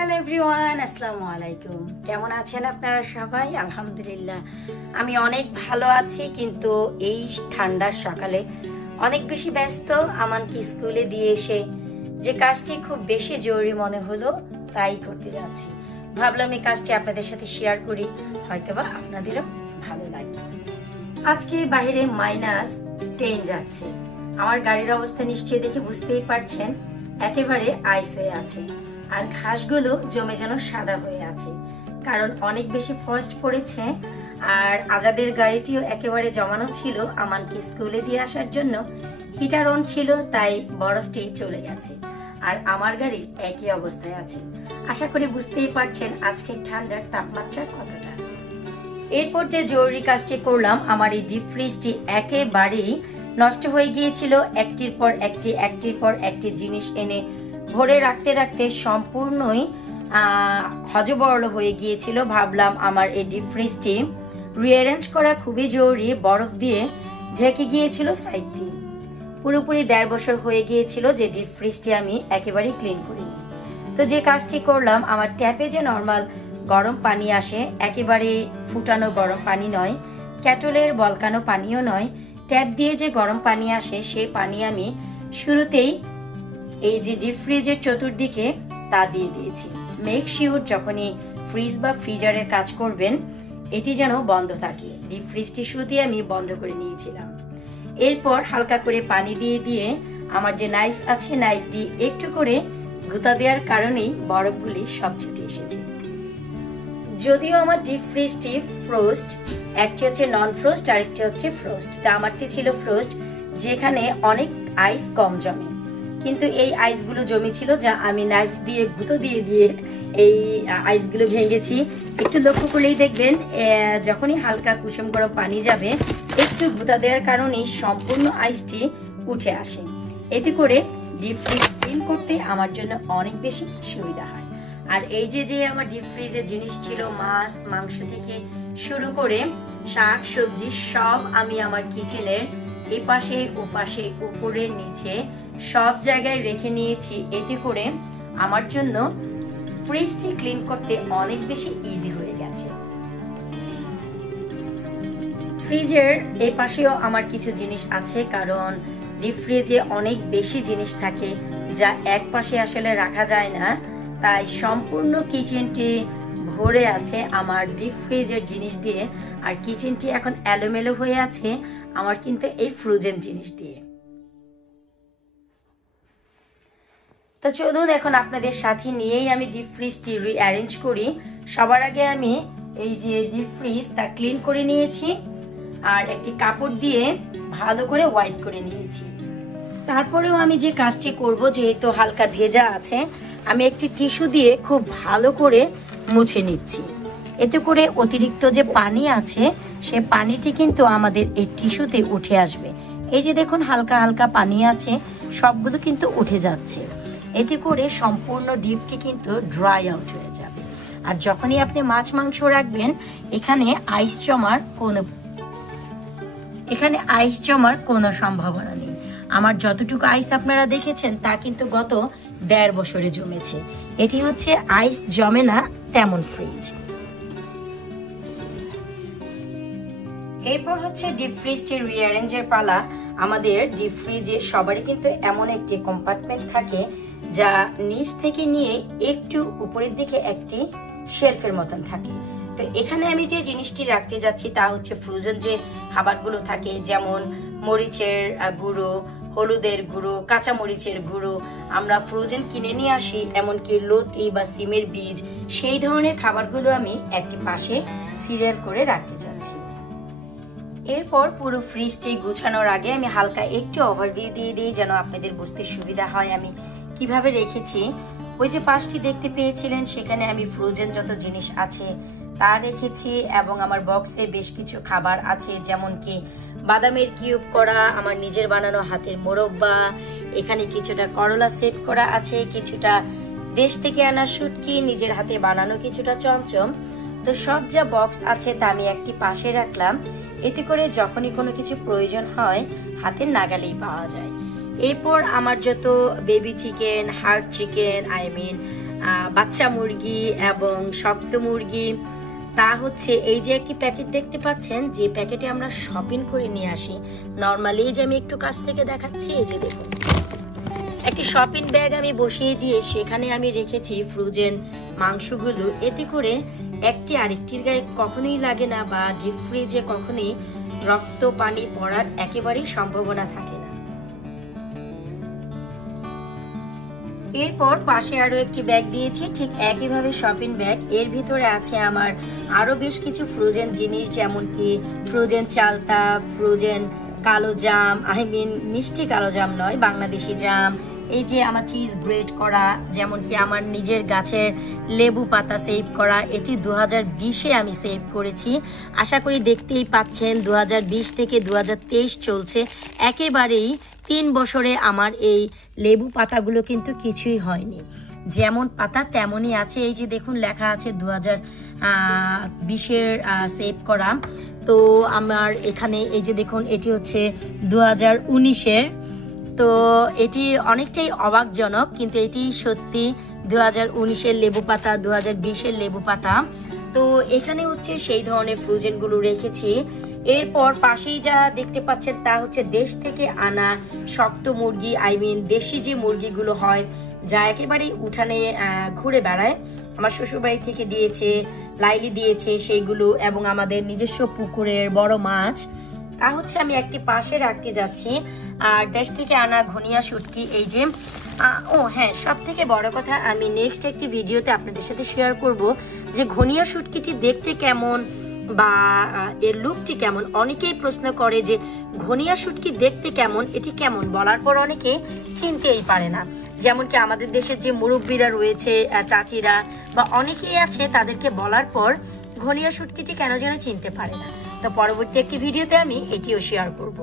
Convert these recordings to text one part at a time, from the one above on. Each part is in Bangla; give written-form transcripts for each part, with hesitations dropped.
হ্যালো এভরিওয়ান, আসসালামু আলাইকুম। কেমন আছেন আপনারা সবাই? আলহামদুলিল্লাহ আমি অনেক ভালো আছি, কিন্তু এই ঠান্ডার সকালে অনেক বেশি ব্যস্ত। আমানকে স্কুলে দিয়ে এসে যে কাজটি খুব বেশি জরুরি মনে হলো তাই করতে যাচ্ছি। ভাবলাম এই কাজটি আপনাদের সাথে শেয়ার করি, হয়তোবা আপনাদেরও ভালো লাগবে। আজকে বাইরে -10 যাচ্ছে। আমার গাড়ির অবস্থা নিশ্চয়ই দেখে বুঝতেই পারছেন, একেবারে আইস হয়ে আছে। আর ঘাসগুলো জমে যেন সাদা হয়ে আছে, কারণ অনেক বেশি ফ্রস্ট পড়েছে। আর আজাদের গাড়িটিও একেবারে জমানো ছিল আমানকে স্কুলে দিয়ে আসার জন্য। হিটার অন ছিল, তাই বরফটি চলে গেছে। আর আমার গাড়ি একই অবস্থায় আছে। আশা করি বুঝতেই পারছেন আজকের ঠান্ডার তাপমাত্রা কতটা। এরপর যে জরুরি কাজটি করলাম, আমার এই ডিপ ফ্রিজটি একেবারেই নষ্ট হয়ে গিয়েছিল। একটির পর একটি জিনিস এনে ভরে রাখতে রাখতে সম্পূর্ণই হজবরল হয়ে গিয়েছিল। ভাবলাম আমার এই ডিপ ফ্রিজটি রিঅ্যারেঞ্জ করা খুবই জরুরি। বরফ দিয়ে ঢেকে গিয়েছিল সাইডটি। পুরোপুরি 1.5 বছর হয়ে গিয়েছিল যে ডিপ ফ্রিজটি আমি একেবারেই ক্লিন করিনি। তো যে কাজটি করলাম, আমার ট্যাপে যে নর্মাল গরম পানি আসে, একেবারে ফুটানো গরম পানি নয়, ক্যাটলের বলকানো পানিও নয়, ট্যাপ দিয়ে যে গরম পানি আসে সেই পানি আমি শুরুতেই এই যে ডিপ ফ্রিজের চতুর্দিকে তা দিয়ে দিয়েছি। মেক শিওর যখনই ফ্রিজ বা ফ্রিজারের কাজ করবেন এটি যেন বন্ধ থাকে। ডিপ ফ্রিজটি শুরুতেই আমি বন্ধ করে নিয়েছিলাম। এরপর হালকা করে পানি দিয়ে দিয়ে আমার যে নাইফ আছে, নাইফ দিয়ে একটু করে গুঁতা দেওয়ার কারণেই বরফগুলি সব ছুটে এসেছে। যদিও আমার ডিপ ফ্রিজটি ফ্রোস্ট, একটি হচ্ছে নন ফ্রোস্ট আর একটি হচ্ছে ফ্রোস্ট। তা আমারটি ছিল ফ্রোস্ট, যেখানে অনেক আইস কম জমে, কিন্তু এই আইসগুলো জমেছিল যা আমি নাইফ দিয়ে গুঁতো দিয়ে দিয়ে এই আইসগুলো ভেঙেছি। একটু লক্ষ্য করলেই দেখবেন যখনই হালকা কুসুম গরম পানি যাবে, একটু গুঁতা দেওয়ার কারণে সম্পূর্ণ আইসটি উঠে আসে। এতে করে ডিপ ফ্রিজ ক্লিন করতে আমার জন্য অনেক বেশি সুবিধা হয়। আর এই যে আমার ডিপ ফ্রিজের জিনিস ছিল, মাছ মাংস থেকে শুরু করে শাক সবজি সব আমি আমার কিচেনের এপাশে ওপাশে উপরে নিচে সব জায়গায় রেখে নিয়েছি। এতে করে আমার জন্য ফ্রিজটি ক্লিন করতে অনেক বেশি ইজি হয়ে গেছে। ফ্রিজের এই পাশেও আমার কিছু জিনিস আছে, কারণ ডিপ ফ্রিজে অনেক বেশি জিনিস থাকে যা এক পাশে আসলে রাখা যায় না। তাই সম্পূর্ণ কিচেনটি ভরে আছে আমার ডিপ ফ্রিজের জিনিস দিয়ে। আর কিচেনটি এখন এলোমেলো হয়ে আছে আমার কিন্তু এই ফ্রোজেন জিনিস দিয়ে। তো চলুন এখন আপনাদের সাথে নিয়েই আমি ডিপ ফ্রিজটি রিঅ্যারেঞ্জ করি। সবার আগে আমি এই যে ডিপ ফ্রিজ তা ক্লিন করে নিয়েছি আর একটি কাপড় দিয়ে ভালো করে ওয়াইপ করে নিয়েছি। তারপরেও আমি যে কাজটি করব, যেহেতু হালকা ভেজা আছে, আমি একটি টিস্যু দিয়ে খুব ভালো করে মুছে নিচ্ছি। এতে করে অতিরিক্ত যে পানি আছে সে পানিটি কিন্তু আমাদের এই টিস্যুতে উঠে আসবে। এই যে দেখুন হালকা হালকা পানি আছে, সবগুলো কিন্তু উঠে যাচ্ছে। এতে করে সম্পূর্ণ ডিপটি কিন্তু ড্রাই আউট হয়ে যাবে। আর যখনই আপনি মাছ মাংস রাখবেন, এখানে আইস জমার কোনো সম্ভাবনা নেই। আমার যতটুকু আইস আপনারা দেখেছেন তা কিন্তু গত 1.5 বছরে জমেছে। এটি হচ্ছে আইস জমে না তেমন ফ্রিজ। এরপর হচ্ছে ডিপ ফ্রিজটির রিঅ্যারেঞ্জের পালা। আমাদের ডিপ ফ্রিজে সবারই কিন্তু এমন একটি কম্পার্টমেন্ট থাকে যা নিচ থেকে নিয়ে একটু উপরের দিকে একটি শেলফের মতন থাকে। তো এখানে আমি যে জিনিসটি রাখতে যাচ্ছি তা হচ্ছে ফ্রোজেন যে খাবারগুলো থাকে, যেমন মরিচের গুঁড়ো, হলুদের গুঁড়ো, কাঁচা মরিচের গুঁড়ো আমরা ফ্রোজেন কিনে নিয়ে আসি, এমনকি লতি বা সিমের বীজ, সেই ধরনের খাবারগুলো আমি একটি পাশে সিরিয়াল করে রাখতে চাচ্ছি। এরপর পুরো ফ্রিজটি গুছানোর আগে আমি হালকা একটু ওভারভিউ দিয়ে দিই, যেন আপনাদের বুঝতে সুবিধা হয় আমি কিভাবে রেখেছি। ওই যে পাশটি দেখতে পেয়েছিলেন, সেখানে আমি ফ্রোজেন যত জিনিস আছে তা রেখেছি, এবং আমার বক্সে বেশ কিছু খাবার আছে, যেমন কি বাদামের কিউব করা, আমার নিজের বানানো হাতের মোরব্বা, এখানে কিছুটা করলা সেট করা আছে, কিছুটা দেশ থেকে আনা শুটকি, নিজের হাতে বানানো কিছুটা চমচম। তো সব যা বক্স আছে তা আমি একটি পাশে রাখলাম। এতে করে যখনই কোনো কিছু প্রয়োজন হয় হাতের নাগালেই পাওয়া যায়। এরপর আমার যত বেবি চিকেন, হার্ড চিকেন, বাচ্চা মুরগি এবং শক্ত মুরগি, তা হচ্ছে এই যে একটি প্যাকেট দেখতে পাচ্ছেন, যে প্যাকেটে আমরা শপিং করে নিয়ে আসি। নর্মালি যে আমি একটু কাছ থেকে দেখাচ্ছি, এই যে দেখুন একটি শপিং ব্যাগ আমি বসিয়ে দিয়ে সেখানে আমি রেখেছি ফ্রোজেন মাংসগুলো। এতে করে একটি আরেকটির গায়ে কখনোই লাগে না বা ডিপ ফ্রিজে কখনোই রক্ত পানি পড়ার একেবারেই সম্ভাবনা থাকে না। এরপর পাশে আরো একটি ব্যাগ দিয়েছি, ঠিক একইভাবে শপিং ব্যাগ। এর ভিতরে আছে আমার আরো বেশ কিছু ফ্রোজেন জিনিস, যেমন কি ফ্রোজেন চালতা, ফ্রোজেন কালো জাম, মিষ্টি কালো জাম নয়, বাংলাদেশি জাম। এই যে আমার চিজ গ্রেট করা, যেমন কি আমার নিজের গাছের লেবু পাতা সেভ করা, এটি 2020-এ আমি সেভ করেছি। আশা করি দেখতেই পাচ্ছেন 2020 থেকে 2023 চলছে, একেবারেই 3 বছরে আমার এই লেবু পাতাগুলো কিন্তু কিছুই হয়নি, যেমন পাতা তেমনই আছে। এই যে দেখুন লেখা আছে 2020-এর সেভ করা। তো আমার এখানে এই যে দেখুন এটি হচ্ছে 2019-এর। তো এটি অনেকটাই অবাকজনক, কিন্তু এটি সত্যি 2019-এর লেবু পাতা, 2020-এর লেবু পাতা। তো এখানে হচ্ছে সেই ধরনের ফ্রোজেনগুলো রেখেছি। এরপর পাশেই যা দেখতে পাচ্ছেন তা হচ্ছে দেশ থেকে আনা শক্ত মুরগি, দেশি যে মুরগিগুলো হয় যা একেবারেই উঠানে ঘুরে বেড়ায়, আমার শ্বশুরবাড়ি থেকে দিয়েছে, লাইলি দিয়েছে সেইগুলো, এবং আমাদের নিজস্ব পুকুরের বড় মাছ, তা হচ্ছে আমি একটি পাশে রাখতে যাচ্ছি। আর দেশ থেকে আনা ঘনিয়া শুটকি, এই যে হ্যাঁ, সব থেকে বড় কথা, আমি নেক্সট একটি ভিডিওতে আপনাদের সাথে শেয়ার করব যে ঘনিয়া শুটকিটি দেখতে কেমন বা এর লুকটি কেমন। অনেকেই প্রশ্ন করে যে ঘনিয়া শুটকি দেখতে কেমন, এটি কেমন, বলার পর অনেকে চিনতেই পারে না। যেমন কি আমাদের দেশের যে মুরব্বীরা রয়েছে, চাচিরা বা অনেকেই আছে, তাদেরকে বলার পর ঘনিয়া শুটকিটি কেন যেন চিনতে পারে না। তো পরবর্তী একটি ভিডিওতে আমি এটিও শেয়ার করব।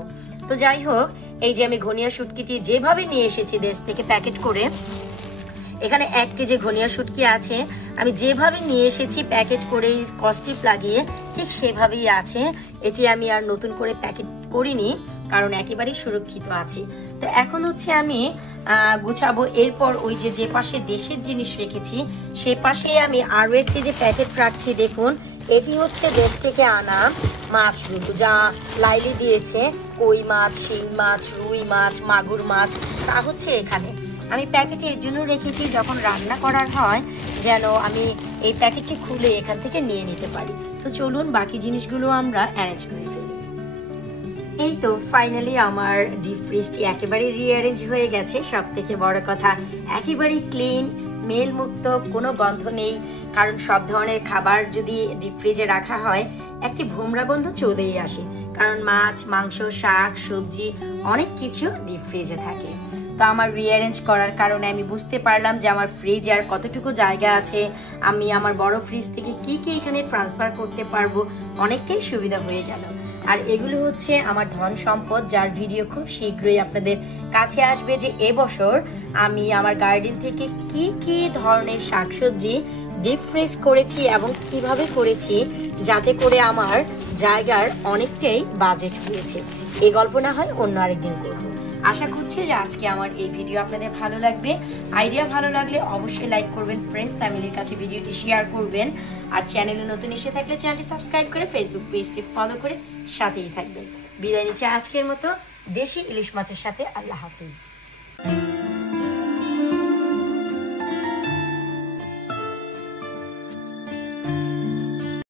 তো যাই হোক, এই যে আমি ঘনিয়া শুটকিটি যেভাবে নিয়ে এসেছি দেশ থেকে প্যাকেট করে, এখানে 1 কেজি ঘনিয়া শুটকি আছে, আমি যেভাবে নিয়ে এসেছি প্যাকেট করে কস্টিপ লাগিয়ে, ঠিক সেভাবেই আছে। এটি আমি আর নতুন করে প্যাকেট করিনি, কারণ একেবারেই সুরক্ষিত আছে। তো এখন হচ্ছে আমি গুছাবো। এরপর ওই যে পাশে দেশের জিনিস রেখেছি সে পাশে আমি আরো একটি যে প্যাকেট রাখছি, দেখুন এটি হচ্ছে দেশ থেকে আনা মাছগুলো, যা লাইলি দিয়েছে, কই মাছ, শিং মাছ, রুই মাছ, মাগুর মাছ, তা হচ্ছে এখানে আমি প্যাকেটে এর জন্য রেখেছি, যখন রান্না করার হয় যেন আমি এই প্যাকেটটি খুলে এখান থেকে নিয়ে নিতে পারি। তো চলুন বাকি জিনিসগুলো আমরা অ্যারেঞ্জ করে ফেলি। এই তো ফাইনালি আমার ডিপ ফ্রিজটি একেবারে রিঅ্যারেঞ্জ হয়ে গেছে। সব থেকে বড় কথা, একেবারে ক্লিন, স্মেল মুক্ত, কোনো গন্ধ নেই। কারণ সব ধরনের খাবার যদি ডিপ ফ্রিজে রাখা হয় একটি ভোমরা গন্ধ চলেই আসে, কারণ মাছ, মাংস, শাক, সবজি অনেক কিছু ডিপ ফ্রিজে থাকে। তো আমার রিঅ্যারেঞ্জ করার কারণে আমি বুঝতে পারলাম যে আমার ফ্রিজে আর কতটুকু জায়গা আছে, আমি আমার বড় ফ্রিজ থেকে কি কি এখানে ট্রান্সফার করতে পারবো, অনেকটাই সুবিধা হয়ে গেল। আর এগুলো হচ্ছে আমার ধন সম্পদ, যার ভিডিও খুব শীঘ্রই আপনাদের কাছে আসবে, যে এবছর আমি আমার গার্ডেন থেকে কি কি ধরনের শাকসবজি ডিপ ফ্রিজ করেছি এবং কিভাবে করেছি, যাতে করে আমার জায়গার অনেকটাই বাজেট হয়েছে। এই গল্প না হয় অন্য আরেকদিন করব। আশা করছি যে আজকে আমার এই ভিডিও আপনাদের ভালো লাগবে। আইডিয়া ভালো লাগলে অবশ্যই লাইক করবেন, ফ্রেন্ডস ফ্যামিলির কাছে ভিডিওটি শেয়ার করবেন, আর চ্যানেলে নতুন এসে থাকলে চ্যানেলটি সাবস্ক্রাইব করে ফেসবুক পেজটি ফলো করে সাথেই থাকবেন। বিদায় নিচ্ছি আজকের মতো দেশি ইলিশ মাছের সাথে। আল্লাহ হাফিজ।